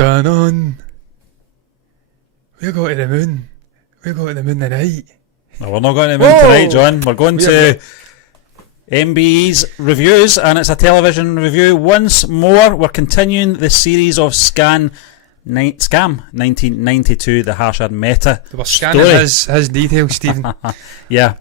dun on. We're going to the moon. We're going to the moon tonight. No, we're not going to the moon tonight, John. We're going to MBE's reviews, and it's a television review. Once more, we're continuing the series of Scam 1992, the Harshad Mehta They were scanning his details, Stephen. Yeah.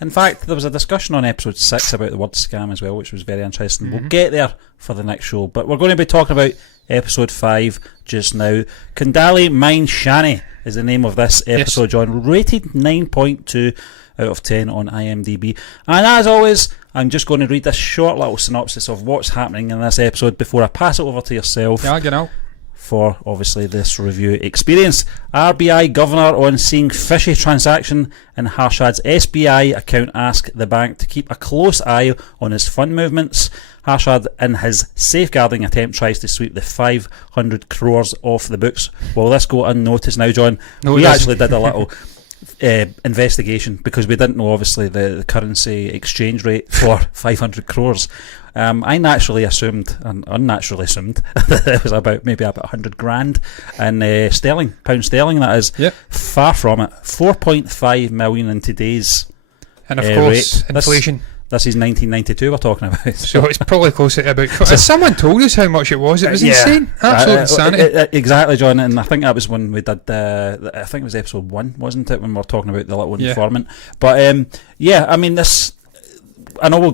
In fact, there was a discussion on episode 6 about the word scam as well, which was very interesting. We'll get there for the next show, but we're going to be talking about episode 5 just now. Kundli Mind Shani is the name of this episode, John. Rated 9.2 out of 10 on IMDb. And as always, I'm just going to read this short little synopsis of what's happening in this episode before I pass it over to yourself. Yeah, genau. For obviously this review experience. RBI governor on seeing fishy transaction in Harshad's SBI account ask the bank to keep a close eye on his fund movements. Harshad, in his safeguarding attempt, tries to sweep the 500 crores off the books. Will this go unnoticed now, John? No, we actually did a little investigation because we didn't know obviously the currency exchange rate for 500 crores. I naturally assumed and unnaturally assumed that it was maybe about 100 grand in sterling, pound sterling, that is. Yep. Far from it. 4.5 million in today's and of course rate. Inflation. This is 1992 we're talking about. So it's probably closer to about... someone told us how much it was. It was insane. Absolute insanity. Exactly, John. And I think that was when we did... I think it was episode 1, wasn't it? When we were talking about the little informant. But I mean, this... I know we'll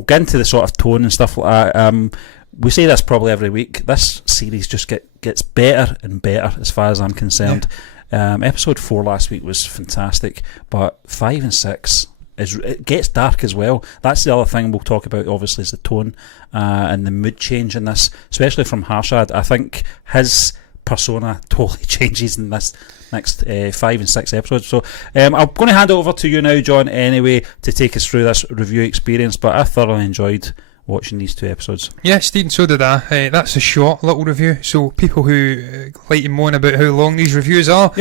get into the sort of tone and stuff like that. We say this probably every week. This series just gets better and better as far as I'm concerned. Episode 4 last week was fantastic, but 5 and 6... it gets dark as well. That's the other thing we'll talk about, obviously, is the tone and the mood change in this, especially from Harshad. I think his persona totally changes in this next 5 and 6 episodes. So I'm going to hand it over to you now, John, anyway, to take us through this review experience, but I thoroughly enjoyed watching these 2 episodes. Yeah, Stephen, so did I. That's a short little review, so people who like to moan about how long these reviews are,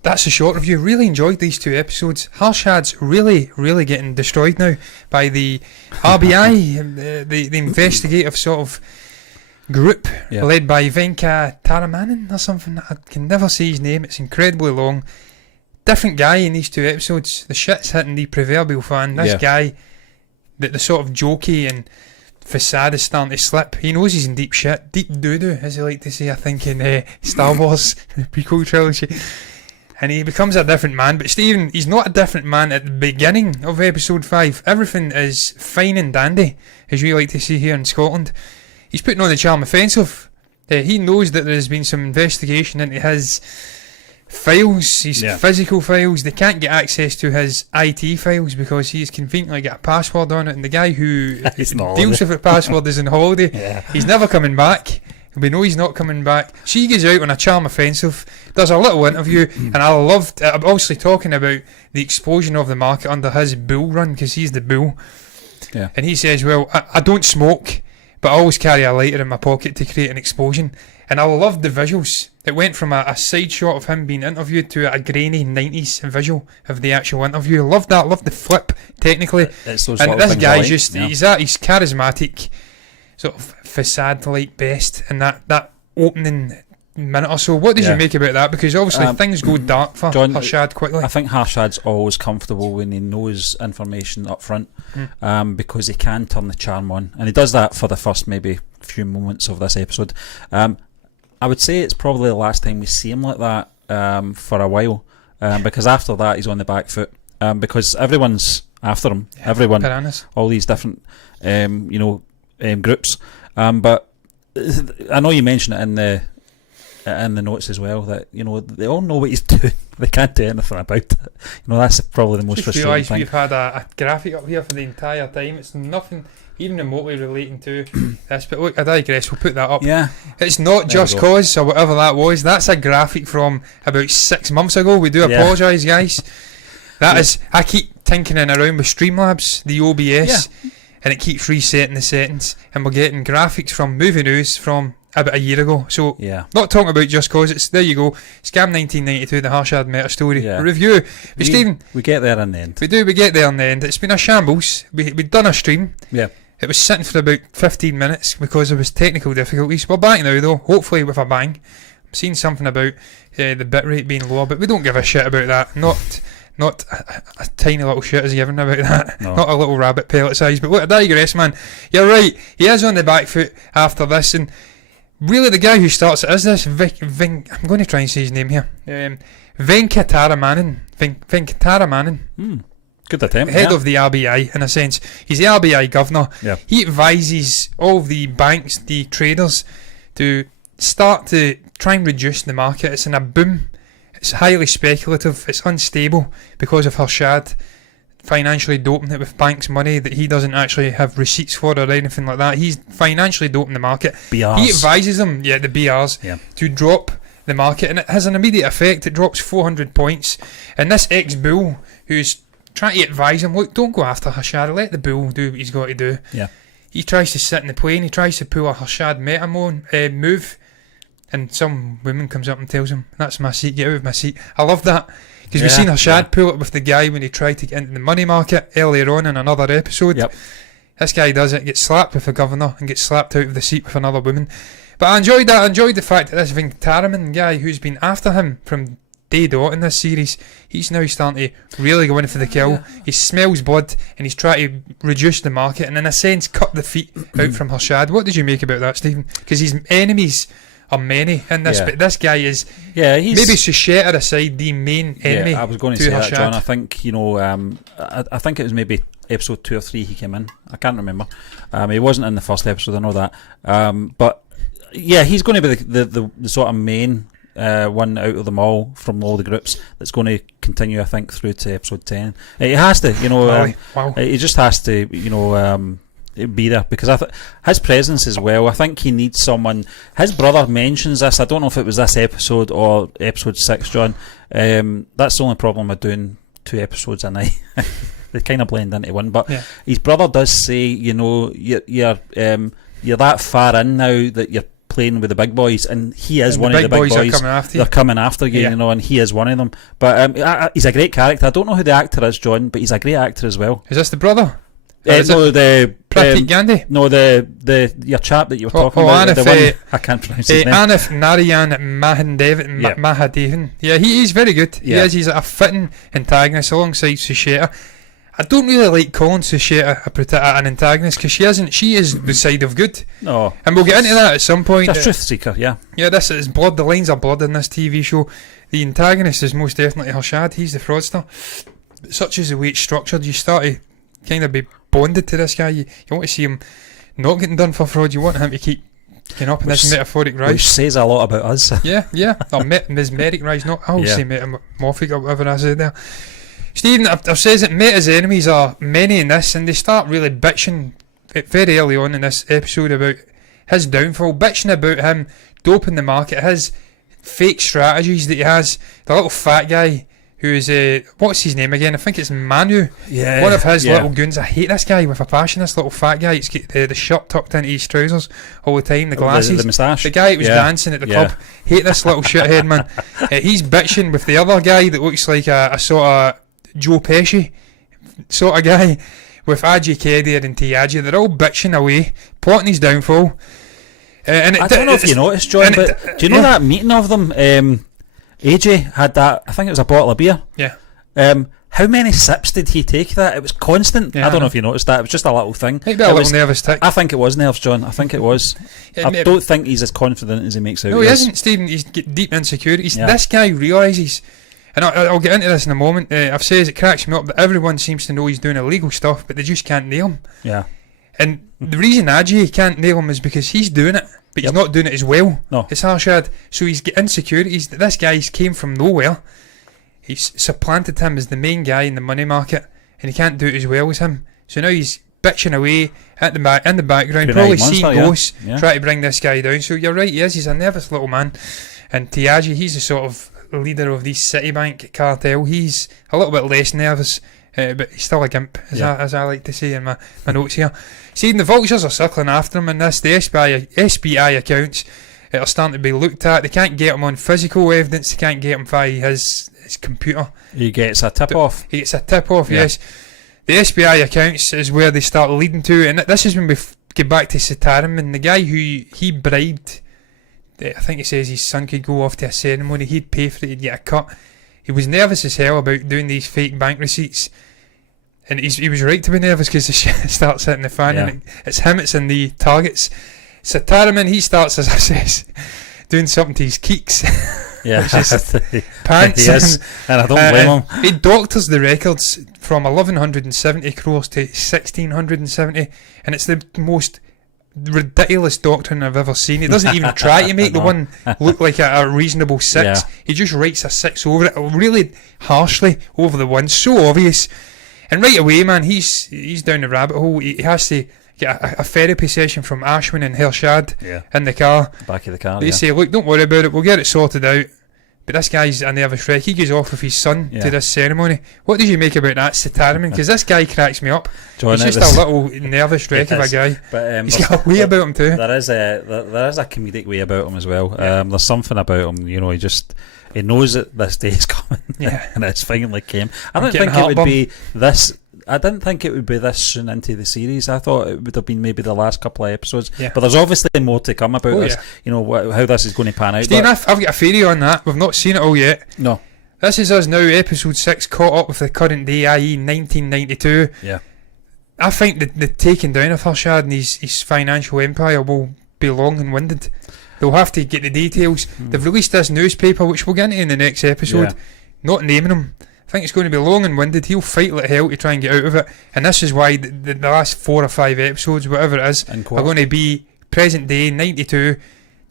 that's a short review. Really enjoyed these 2 episodes. Harshad's really, really getting destroyed now by the RBI, the investigative sort of group led by Venka Taramanan or something. I can never say his name. It's incredibly long. Different guy in these 2 episodes. The shit's hitting the proverbial fan. This guy, the sort of jokey and facade is starting to slip. He knows he's in deep shit. Deep doo-doo, as they like to say, I think, in Star Wars, the prequel trilogy. And he becomes a different man. But Stephen, he's not a different man at the beginning of episode 5. Everything is fine and dandy, as we like to see here in Scotland. He's putting on the charm offensive. He knows that there's been some investigation into his files, his physical files. They can't get access to his IT files because he's conveniently got a password on it. And the guy who deals with the password is on holiday. He's never coming back. We know he's not coming back. She goes out on a charm offensive, does a little interview, and I loved, obviously talking about the explosion of the market under his bull run, because he's the bull. And he says, well, I don't smoke, but I always carry a lighter in my pocket to create an explosion. And I loved the visuals. It went from a side shot of him being interviewed to a grainy 90s visual of the actual interview. Loved that, loved the flip, technically. And this guy's just, he's charismatic, sort of facade-like best in that opening minute or so. What did you make about that? Because obviously things go dark for John, Harshad quickly. I think Harshad's always comfortable when he knows information up front, because he can turn the charm on, and he does that for the first maybe few moments of this episode. I would say it's probably the last time we see him like that for a while, because after that he's on the back foot, because everyone's after him, everyone, piranhas. All these different groups, but I know you mentioned it in the notes as well, that they all know what he's doing. They can't do anything about it. That's probably the most frustrating thing. We've had a graphic up here for the entire time. It's nothing even remotely relating to this, but look, I digress. We'll put that up. It's not Just Cause or whatever that was. That's a graphic from about 6 months ago. We do apologise, guys. That is, I keep tinkering around with Streamlabs, the OBS, and it keeps resetting the settings, and we're getting graphics from movie news from about a year ago. So not talking about Just Cause. It's there you go. Scam 1992, the Harshad Mehta story review. But Stephen, we get there in the end. We get there in the end. It's been a shambles. We'd done a stream. It was sitting for about 15 minutes because there was technical difficulties. We're back now though, hopefully with a bang. I'm seeing something about the bitrate being lower, but we don't give a shit about that. Not a tiny little shit is given about that. No. Not a little rabbit pellet size. But look, I digress, man. You're right. He is on the back foot after this, and really the guy who starts it is this I'm going to try and say his name here. Venkataraman. Good attempt. Head of the RBI, in a sense. He's the RBI governor. Yeah. He advises all the banks, the traders, to start to try and reduce the market. It's in a boom. It's highly speculative. It's unstable because of Harshad financially doping it with banks' money that he doesn't actually have receipts for or anything like that. He's financially doping the market. BRs. He advises them, the BRs, to drop the market, and it has an immediate effect. It drops 400 points. And this ex-bull who's trying to advise him, look, don't go after Harshad, let the bull do what he's got to do. Yeah. He tries to sit in the plane, he tries to pull a Harshad Mehta move, and some woman comes up and tells him, that's my seat, get out of my seat. I love that, because we've seen Harshad pull it with the guy when he tried to get into the money market earlier on in another episode. Yep. This guy does it, gets slapped with the governor and gets slapped out of the seat with another woman. But I enjoyed that. I enjoyed the fact that this Venkataraman guy who's been after him from day dot in this series, he's now starting to really go in for the kill. Yeah. He smells blood and he's trying to reduce the market and in a sense cut the feet out from Harshad. What did you make about that, Stephen? Because his enemies are many in this, but this guy is maybe Suitcase aside the main enemy. I was going to say Harshad. That, John. I think I think it was maybe episode 2 or 3 he came in. I can't remember. He wasn't in the first episode, I know that. But yeah, he's going to be the sort of main one out of them all from all the groups that's going to continue, I think, through to episode 10. He has to, he just has to, be there because his presence as well. I think he needs someone. His brother mentions this. I don't know if it was this episode or episode 6, John. That's the only problem with doing 2 episodes a night. They kind of blend into one. But his brother does say, you're that far in now that you're playing with the big boys, and he is one of the big boys. They're coming after you, and he is one of them. But he's a great character. I don't know who the actor is, John, but he's a great actor as well. Is this the brother? No, the Pratik Gandhi. No, the your chap that you were talking about. The one, I can't pronounce his name. Anif Narayan Mahadevan. Yeah, he's very good. Yeah. He's a fitting antagonist alongside Suitcase. I don't really like calling Suitcase an antagonist because she is the side of good. No, and we'll get into that at some point. She's a truth seeker. Yeah, this is blood. The lines are blood in this TV show. The antagonist is most definitely Harshad. He's the fraudster. But such is the way it's structured. You start to kind of be bonded to this guy. You want to see him not getting done for fraud. You want him to keep getting up in this metaphoric rise. Which says a lot about us. Yeah. Or mesmeric rise. I'll say metamorphic or whatever I said there. Stephen, I've said that Meta's enemies are many in this, and they start really bitching very early on in this episode about his downfall, bitching about him doping the market, his fake strategies that he has. The little fat guy who is what's his name again? I think it's Manu. Yeah, one of his little goons. I hate this guy with a passion. This little fat guy. He's got the shirt tucked into his trousers all the time. The glasses, the moustache. The guy that was dancing at the club. Hate this little shithead man. He's bitching with the other guy that looks like a sort of Joe Pesci sort of guy with Ajay Kedir and Tiaji. They're all bitching away, plotting his downfall. And I don't know if you noticed, John, but do you know that meeting of them? AJ had that. I think it was a bottle of beer. Yeah. How many sips did he take? That it was constant. I don't know if you noticed that. It was just a little thing. Maybe a little nervous tick. I think it was nerves, John. I think it was. I don't think he's as confident as he makes out. No, he isn't, Stephen. He's got deep insecurities. This guy realises. And I'll get into this in a moment. I've said it cracks me up that everyone seems to know he's doing illegal stuff, but they just can't nail him. Yeah. And the reason Ajay can't nail him is because he's doing it, but he's not doing it as well. No. It's Harshad. So he's got insecurities. This guy's came from nowhere. He's supplanted him as the main guy in the money market, and he can't do it as well as him. So now he's bitching away in the background, probably seeing ghosts, trying to bring this guy down. So you're right, he's a nervous little man. And Tiaji, he's the sort of leader of the Citibank cartel. He's a little bit less nervous, but he's still a gimp, as I like to say in my notes here. See, the vultures are circling after him in this. The SBI accounts are starting to be looked at. They can't get him on physical evidence. They can't get him via his computer. He gets a tip-off. He gets a tip-off, yes. the SBI accounts is where they start leading to, and this is when we get back to Sitaraman, the guy who he bribed. I think he says his son could go off to a ceremony, he'd pay for it, he'd get a cut. He was nervous as hell about doing these fake bank receipts, and he was right to be nervous because the shit starts hitting the fan, and it's him, it's in the targets. Sitaraman, he starts, as I says, doing something to his keeks. Yeah, pants. He is, and I don't blame him. He doctors the records from 1170 crores to 1670, and it's the most ridiculous doctrine I've ever seen. He doesn't even try to make the one look like a reasonable 6. Yeah. He just writes a 6 over it, really harshly over the one, so obvious. And right away, man, he's down the rabbit hole. He has to get a therapy session from Ashwin and Harshad in the car. Back of the car. They say, look, don't worry about it, we'll get it sorted out. But this guy's a nervous wreck. He goes off with his son to this ceremony. What did you make about that, Sitaraman? Because this guy cracks me up. John, he's just a little nervous wreck of a guy. But, he's got a way about him too. There is a comedic way about him as well. There's something about him, he knows that this day is coming. Yeah. And it's finally came. I didn't think it would be this soon into the series. I thought it would have been maybe the last couple of episodes. Yeah. But there's obviously more to come about this. How this is going to pan out. Steve, I've got a theory on that. We've not seen it all yet. No. This is us now, episode 6, caught up with the current day, i.e. 1992. Yeah. I think the taking down of Harshad and his financial empire will be long and winded. They'll have to get the details. They've released this newspaper, which we'll get into in the next episode, not naming him. I think it's going to be long and winded. He'll fight like hell to try and get out of it, and this is why the last 4 or 5 episodes, whatever it is, are going to be present day 92.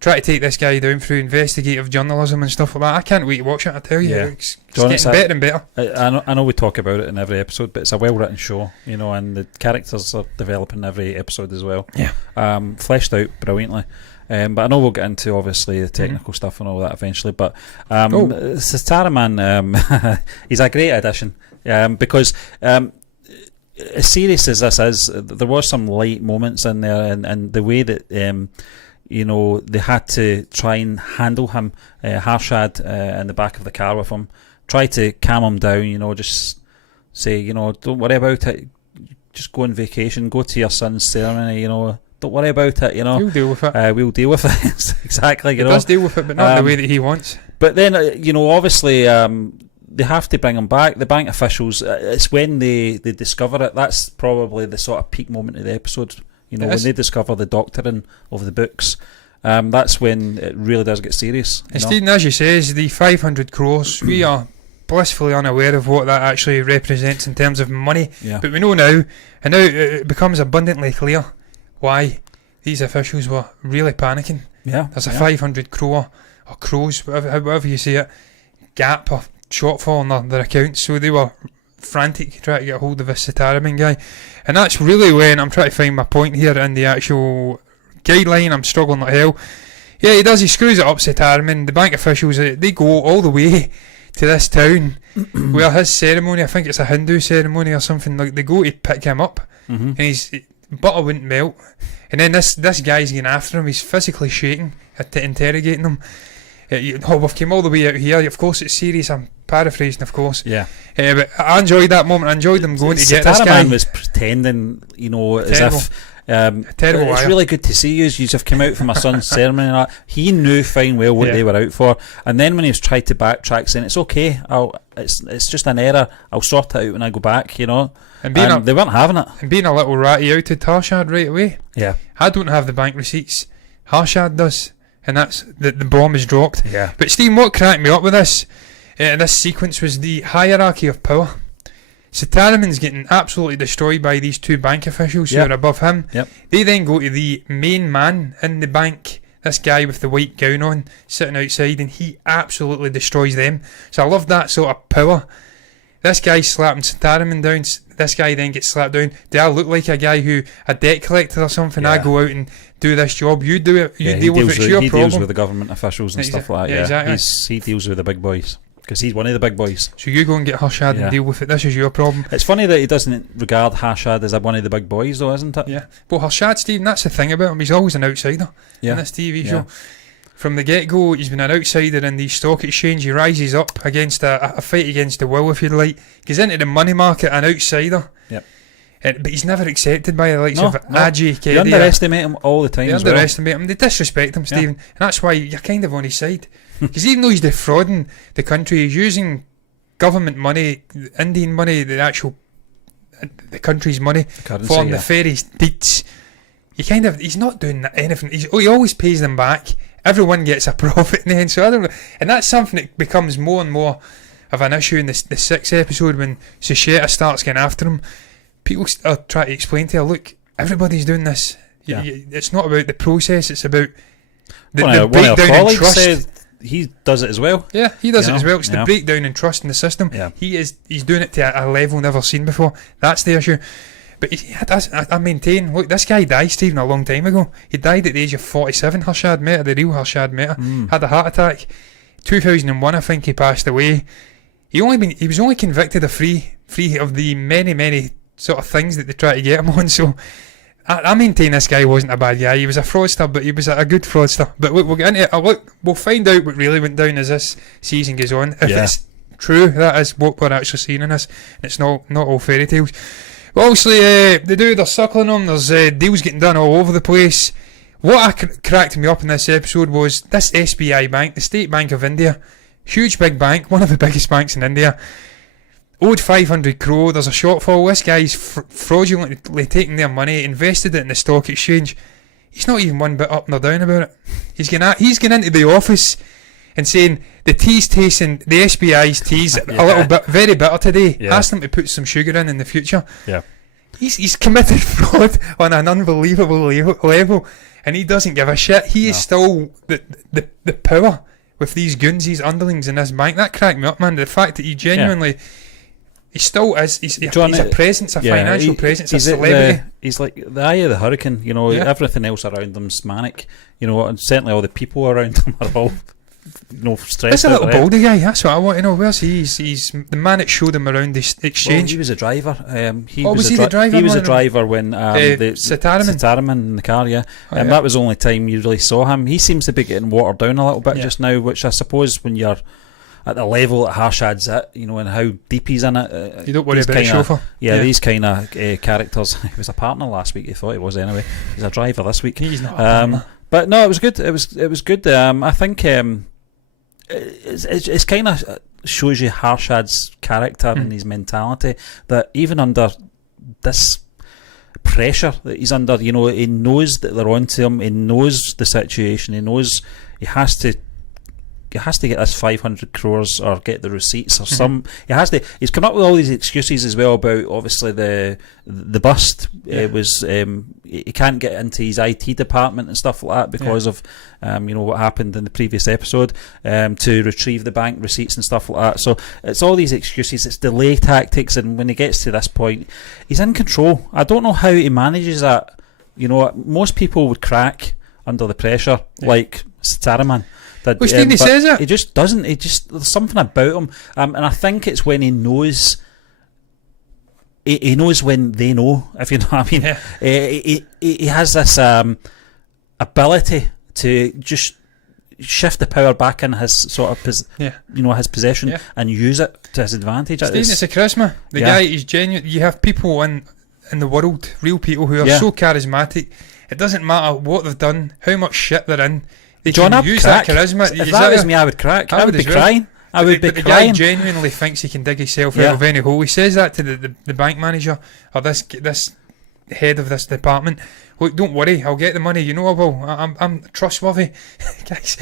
Try to take this guy down through investigative journalism and stuff like that. I can't wait to watch it, I tell you. It's getting better and better. I know we talk about it in every episode, but it's a well written show, and the characters are developing every episode as well. Fleshed out brilliantly. But I know we'll get into obviously the technical stuff and all that eventually. But Sitaraman, he's a great addition because as serious as this is, there was some light moments in there, and the way that they had to try and handle him, Harshad in the back of the car with him, try to calm him down. Just say, don't worry about it. Just go on vacation, go to your son's ceremony. Don't worry about it, We'll deal with it. We'll deal with it. Exactly, He does deal with it, but not the way that he wants. But then, obviously, they have to bring him back. The bank officials, it's when they discover it. That's probably the sort of peak moment of the episode. When they discover the doctoring of the books. That's when it really does get serious. And Stephen, as you says, the 500 crores, we are blissfully unaware of what that actually represents in terms of money. Yeah. But we know now, and now it becomes abundantly clear why these officials were really panicking. Yeah, there's a 500 crore or crores, however you say it, gap or shortfall in their accounts, so they were frantic trying to get a hold of this Sitaraman guy. And that's really when I'm trying to find my point here in the actual guideline. I'm struggling like hell. Yeah, he does, he screws it up, Sitaraman. The bank officials, they go all the way to this town where his ceremony, I think it's a Hindu ceremony or something, like they go to pick him up, and his butter wouldn't melt, and then this guy's getting after him. He's physically shaking at interrogating him. We've come all the way out here. Of course it's serious, I'm paraphrasing, of course. But I enjoyed that moment. I enjoyed them going to get this guy. Sitaraman was pretending, as if terrible. It's really good to see you. You have come out from my son's ceremony and that. He knew fine well what they were out for, and then when he was trying to backtrack saying it's okay, it's just an error, I'll sort it out when I go back, and they weren't having it, and being a little ratty outed Harshad right away. I don't have the bank receipts, Harshad does, and that's the bomb is dropped. But Steve, what cracked me up with this sequence was the hierarchy of power. Sitaraman's getting absolutely destroyed by these 2 bank officials who are above him. They then go to the main man in the bank, this guy with the white gown on, sitting outside, and he absolutely destroys them. So I love that sort of power. This guy's slapping Sitaraman down. This guy then gets slapped down. Do I look like a guy a debt collector or something? I go out and do this job. You do it. You deal with it. It's your problem. He deals with the government officials and stuff like that. Exactly. He deals with the big boys. Because he's one of the big boys. So you go and get Harshad and deal with it. This is your problem. It's funny that he doesn't regard Harshad as one of the big boys, though, isn't it? Well, Harshad, Stephen, that's the thing about him. He's always an outsider in this TV show. From the get-go, he's been an outsider in the stock exchange. He rises up against a fight against the will, if you like. Goes into the money market, an outsider. Yep. But he's never accepted by the likes of Adji, They underestimate him all the time. They underestimate him. They disrespect him, Stephen. And that's why you're kind of on his side. Because even though he's defrauding the country, he's using government money, Indian money, the country's money, currency, for nefarious deeds. He's not doing anything. He always pays them back. Everyone gets a profit in the end. So I don't know. And that's something that becomes more and more of an issue in the 6th episode when Chahta starts getting after him. People are trying to explain to her, look, everybody's doing this. Yeah. It's not about the process, it's about the breakdown in trust. Said he does it as well. Yeah, he does it as well. It's the breakdown in trust in the system. Yeah. He's doing it to a level never seen before. That's the issue. But I maintain, look, this guy died, Stephen, a long time ago. He died at the age of 47. Harshad Mehta, the real Harshad Mehta, had a heart attack. 2001, I think he passed away. He was only convicted of three of the many sort of things that they try to get him on. So I maintain this guy wasn't a bad guy. He was a fraudster, but he was a good fraudster. But look, we'll get into it. We'll find out what really went down as this season goes on. If it's true, that is what we're actually seeing in this. It's not all fairy tales. But obviously, they're suckling him. There's deals getting done all over the place. What cracked me up in this episode was this SBI Bank, the State Bank of India. Huge big bank, one of the biggest banks in India. Owed 500 crore, there's a shortfall. This guy's fraudulently taking their money, invested it in the stock exchange. He's not even one bit up nor down about it. He's going into the office and saying the tea's tasting, the SBI's tea's a little bit very bitter today. Ask them to put some sugar in the future. Yeah. He's committed fraud on an unbelievable level, and he doesn't give a shit. He is still the power with these goons, these underlings in this bank. That cracked me up, man. The fact that he genuinely... He still is. He's a presence, a financial presence, a celebrity. He's like the eye of the hurricane. Everything else around him's manic. And certainly all the people around him are all, stressed. It's a little baldy guy. That's what I want to know. Where's he? He's the man that showed him around the exchange. Well, he was a driver. Was he the driver? He was a driver when the Sitaraman in the car. Yeah, that was the only time you really saw him. He seems to be getting watered down a little bit just now, which I suppose when you're at the level that Harshad's at, and how deep he's in it. You don't worry about the chauffeur. These kind of characters. He was a partner last week. He thought he was anyway. He's a driver this week. He's not a partner. But no, it was good. It was good. I think it's kind of shows you Harshad's character and his mentality, that even under this pressure that he's under, he knows that they're onto him. He knows the situation. He knows he has to get this 500 crores or get the receipts or some. He's come up with all these excuses as well about obviously the bust. It was he can't get into his IT department and stuff like that because of what happened in the previous episode, to retrieve the bank receipts and stuff like that. So it's all these excuses, it's delay tactics, and when he gets to this point, he's in control. I don't know how he manages that. Most people would crack under the pressure, like Sitaraman. He says it. He just doesn't. There's something about him, and I think it's when he knows. He knows when they know, if you know what I mean. Yeah. He has this ability to just shift the power back in his sort of his possession and use it to his advantage. It's a charisma. The guy is genuine. You have people in the world, real people who are so charismatic. It doesn't matter what they've done, how much shit they're in. They can use that charisma. If that was me, I would crack. I would be crying. I would be crying. The guy genuinely thinks he can dig himself out of any hole. He says that to the bank manager or this head of this department. Look, don't worry, I'll get the money. I will. I'm trustworthy. Guys,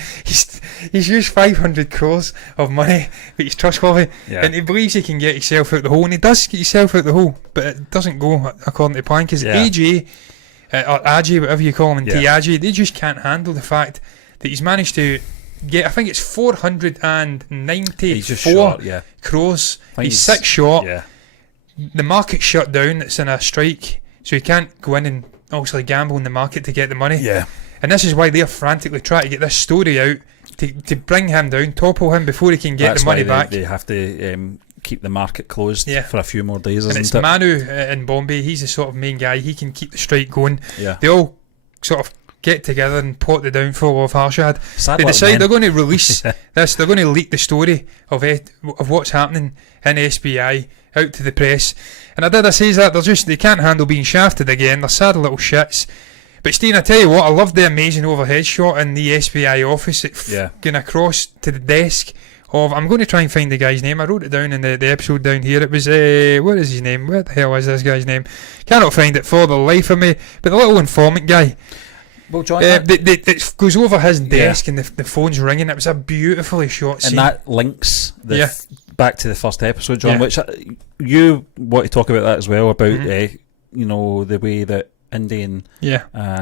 he's used 500 crores of money, but he's trustworthy, and he believes he can get himself out the hole, and he does get himself out the hole, but it doesn't go according to plan because AJ or Ajay, whatever you call him, and Tiaji, they just can't handle the fact that he's managed to get, I think it's 494 crores. He's 6 short. The market's shut down. It's in a strike, so he can't go in and obviously gamble in the market to get the money. And this is why they're frantically trying to get this story out to bring him down, topple him before he can get the money back. They have to keep the market closed for a few more days. And it's Manu in Bombay. He's the sort of main guy. He can keep the strike going. They all sort of get together and plot the downfall of Harshad. Sad They little decide men. they're going to release this. They're going to leak the story of what's happening in SBI out to the press. And I says that they can't handle being shafted again. They're sad little shits. But Steve, I tell you what, I loved the amazing overhead shot in the SBI office. Going across to the desk of, I'm going to try and find the guy's name. I wrote it down in the episode down here. It was, what is his name? Where the hell is this guy's name? Cannot find it for the life of me. But the little informant guy. Well, John, it goes over his desk and the phone's ringing. It was a beautifully shot scene. And that links back to the first episode, John, which you want to talk about that as well, about the way that Indian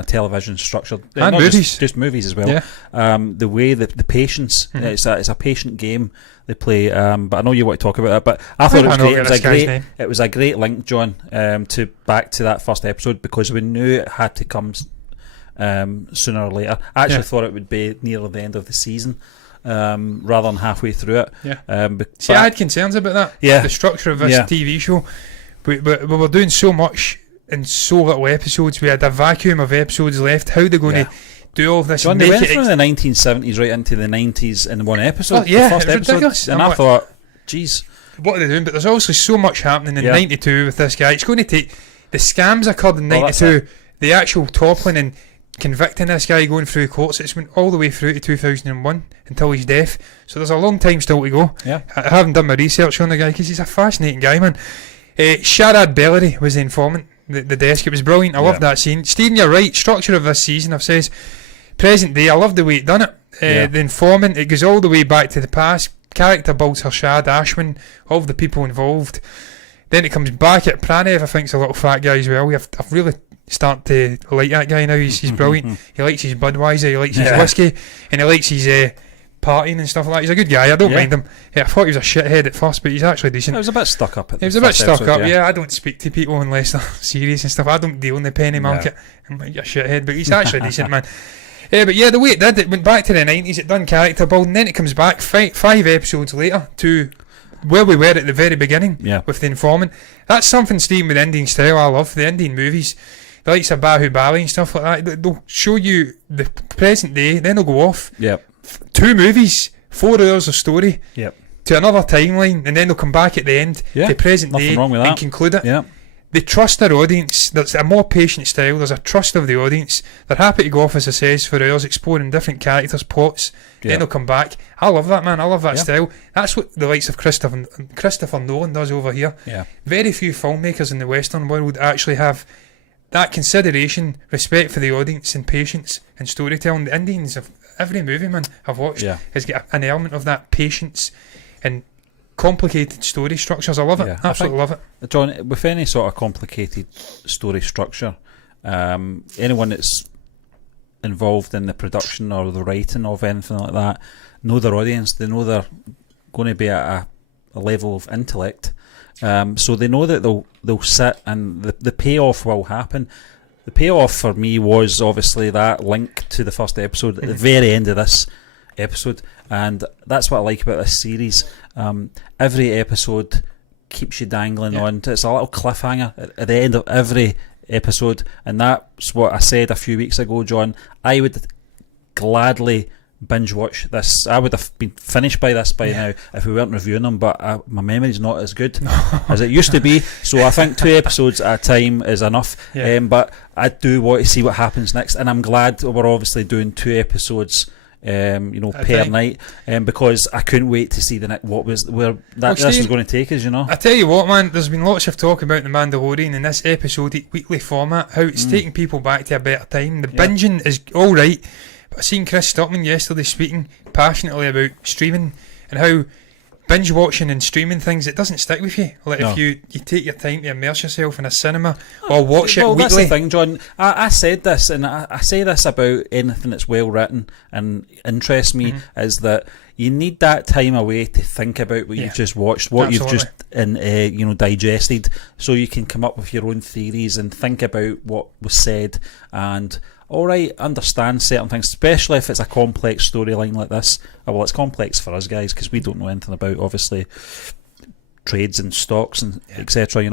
television structured, and not movies, just movies as well. The way that the patience, it's a patient game they play. But I know you want to talk about that. But I thought it was a great link, John, to back to that first episode, because we knew it had to come sooner or later. I actually thought it would be near the end of the season, rather than halfway through it. I had concerns about that. The structure of this TV show. We were doing so much in so little episodes. We had a vacuum of episodes left. How are they going to do all of this? John, they went from the 1970s right into the 90s in one episode. The first episode. Ridiculous. And I thought, geez, what are they doing? But there's obviously so much happening in 92 with this guy. It's going to take, the scams occurred in 92, the actual toppling and convicting this guy, going through courts. It's went all the way through to 2001 until his death. So there's a long time still to go. I haven't done my research on the guy because he's a fascinating guy, man. Sharad Bellery was the informant. The desk, it was brilliant. I loved that scene. Stephen, you're right. Structure of this season, I've says present day. I love the way it done it. The informant, it goes all the way back to the past. Character builds Harshad, Ashwin, all of the people involved. Then it comes back at Pranev. I think's a little fat guy as well. I've really started to like that guy now. He's brilliant. He likes his Budweiser, he likes his whiskey, and he likes his partying and stuff like that. He's a good guy. I don't mind him. I thought he was a shithead at first, but he's actually decent. He was a bit stuck up. He was a bit stuck up. I don't speak to people unless they're serious and stuff. I don't deal in the penny market. I'm like a shithead, but he's actually decent, man. But the way it went back to the 90s. It done character building. Then it comes back 5 episodes later to where we were at the very beginning with the informant. That's something, Steve, with Indian style. I love the Indian movies. The likes of Bahubali and stuff like that. They'll show you the present day, then they'll go off. 2 movies, 4 hours of story to another timeline, and then they'll come back at the end to present day and conclude it. They trust their audience. There's a more patient style. There's a trust of the audience. They're happy to go off, as I says, for hours exploring different characters, plots. Then they'll come back. I love that, man. I love that style. That's what the likes of Christopher Nolan does over here. Very few filmmakers in the Western world actually have that consideration, respect for the audience, and patience and storytelling. The Indians have, every movie, man, I've watched has got an element of that patience and complicated story structures. I love it. Absolutely love it. John, with any sort of complicated story structure, anyone that's involved in the production or the writing of anything like that know their audience. They know they're going to be at a level of intellect. So they know that they'll sit and the payoff will happen. The payoff for me was obviously that link to the first episode at the very end of this episode, and that's what I like about this series. Every episode keeps you dangling on. It's a little cliffhanger at the end of every episode, and that's what I said a few weeks ago, John. I would gladly binge watch this. I would have been finished by this by now if we weren't reviewing them, but my memory's not as good as it used to be, so I think 2 episodes at a time is enough. But I do want to see what happens next, and I'm glad we're obviously doing 2 episodes per night, because I couldn't wait to see this was going to take us. I tell you what, man, there's been lots of talk about the Mandalorian in this episodic weekly format, how it's taking people back to a better time. The binging is alright. I seen Chris Stockman yesterday speaking passionately about streaming and how binge watching and streaming things, it doesn't stick with you. Like if you take your time to immerse yourself in a cinema or watch it weekly. That's the thing, John. I said this, and I say this about anything that's well written and interests me, is that you need that time away to think about what you've just watched, what you've just digested, so you can come up with your own theories and think about what was said and understand certain things, especially if it's a complex storyline like this. Well, it's complex for us guys because we don't know anything about, obviously, trades and stocks and etc.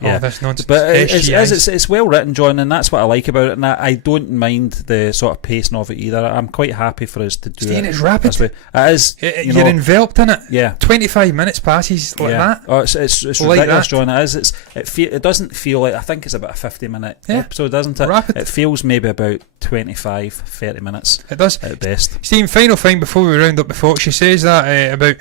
Oh, that's nonsense. But it's well written, John, and that's what I like about it. And I don't mind the sort of pacing of it either. I'm quite happy for us to do it. It's rapid. This way. It is. You're enveloped in it. Yeah. 25 minutes passes like that. Oh, it's like ridiculous, that. John. It is. It doesn't feel like, I think it's about a 50-minute episode, doesn't it? Rapid. It feels maybe about 25, 30 minutes. It does. At best. Stephen, final thing before we round up the Fox, she says that about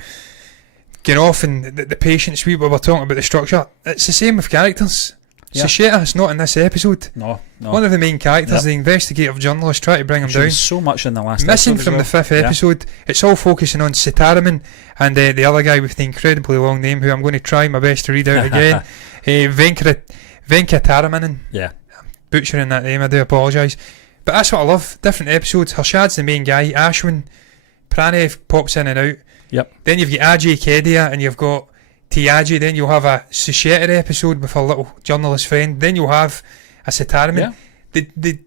getting off and the patience we were talking about the structure. It's the same with characters. Chahta is not in this episode. No. One of the main characters, the investigative journalist, try to bring him down. So much in the last missing episode from the fifth episode. It's all focusing on Sitaraman and the other guy with the incredibly long name, who I'm going to try my best to read out again. Venkataraman. Yeah. I'm butchering that name, I do apologise. But that's what I love. Different episodes. Harshad's the main guy. Ashwin, Pranev pops in and out. Yep. Then you've got Ajay Kedia and you've got Tiaji. Then you'll have a Chahta episode with a little journalist friend. Then you'll have a Sitaraman. They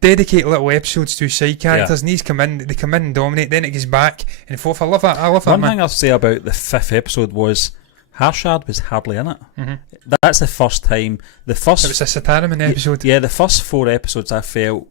dedicate little episodes to side characters, and these come in and dominate. Then it goes back and forth. I love that. One thing I'll say about the fifth episode was Harshad was hardly in it. Mm-hmm. That's the first time. It was a Sitaraman episode. Yeah, the first 4 episodes I felt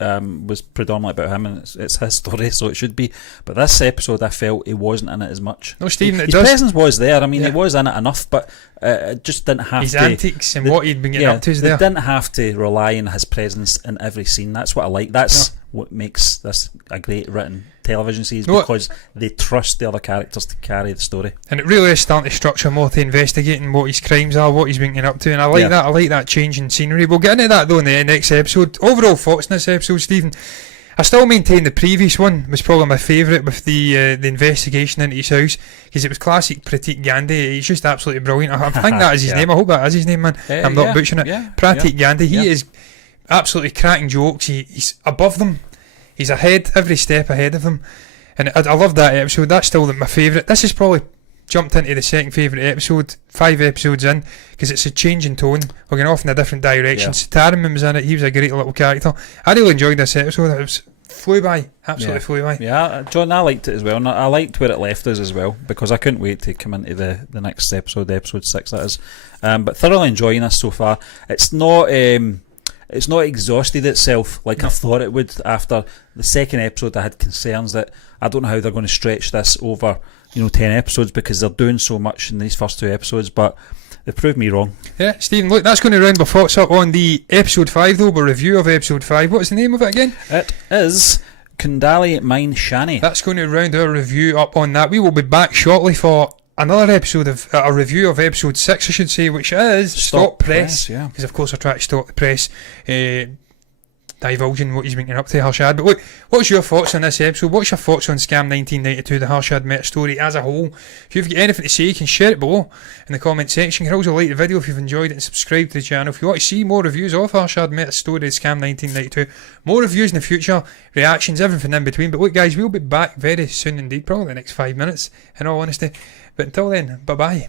was predominantly about him, and it's his story, so it should be. But this episode, I felt he wasn't in it as much. No, Stephen, his presence was there. I mean, he was in it enough, but it just didn't have his to. His antics and what he'd been getting up to is there. They didn't have to rely on his presence in every scene. That's what I like. That's what makes this a great written television series, because they trust the other characters to carry the story. And it really is starting to structure more to investigating what his crimes are, what he's been getting up to, and I like that. I like that change in scenery. We'll get into that though in the next episode. Overall thoughts in this episode, Stephen? I still maintain the previous one was probably my favourite, with the investigation into his house, because it was classic Pratik Gandhi. He's just absolutely brilliant. I think that is his name. I hope that is his name, man. I'm not butchering it. Pratik Gandhi. He is absolutely cracking jokes. He's above them. He's ahead, every step ahead of them. And I love that episode. That's still my favourite. This is probably jumped into the second favourite episode, 5 episodes in, because it's a change in tone. We're going off in a different direction. Sitaraman was in it. He was a great little character. I really enjoyed this episode. It flew by. Absolutely flew by. Yeah, John, I liked it as well. And I liked where it left us as well, because I couldn't wait to come into the next episode, episode 6 that is. But thoroughly enjoying this so far. It's not exhausted itself like I thought it would. After the second episode, I had concerns that I don't know how they're going to stretch this over 10 episodes, because they're doing so much in these first 2 episodes, but they proved me wrong. Yeah, Stephen, look, that's going to round my thoughts up on the episode 5 though, a review of episode 5. What's the name of it again? It is Kundli Mine Shani. That's going to round our review up on that. We will be back shortly for another episode of a review of episode 6, I should say, which is Stop Press. Because of course I try to stop the press divulging what he's been up to, Harshad. But look, what's your thoughts on this episode? What's your thoughts on Scam 1992, the Harshad Mehta story as a whole? If you've got anything to say, you can share it below in the comment section. You can also like the video if you've enjoyed it, and subscribe to the channel if you want to see more reviews of Harshad Mehta's story, Scam 1992. More reviews in the future, reactions, everything in between. But look guys, we'll be back very soon indeed, probably the next 5 minutes in all honesty. But until then, bye bye.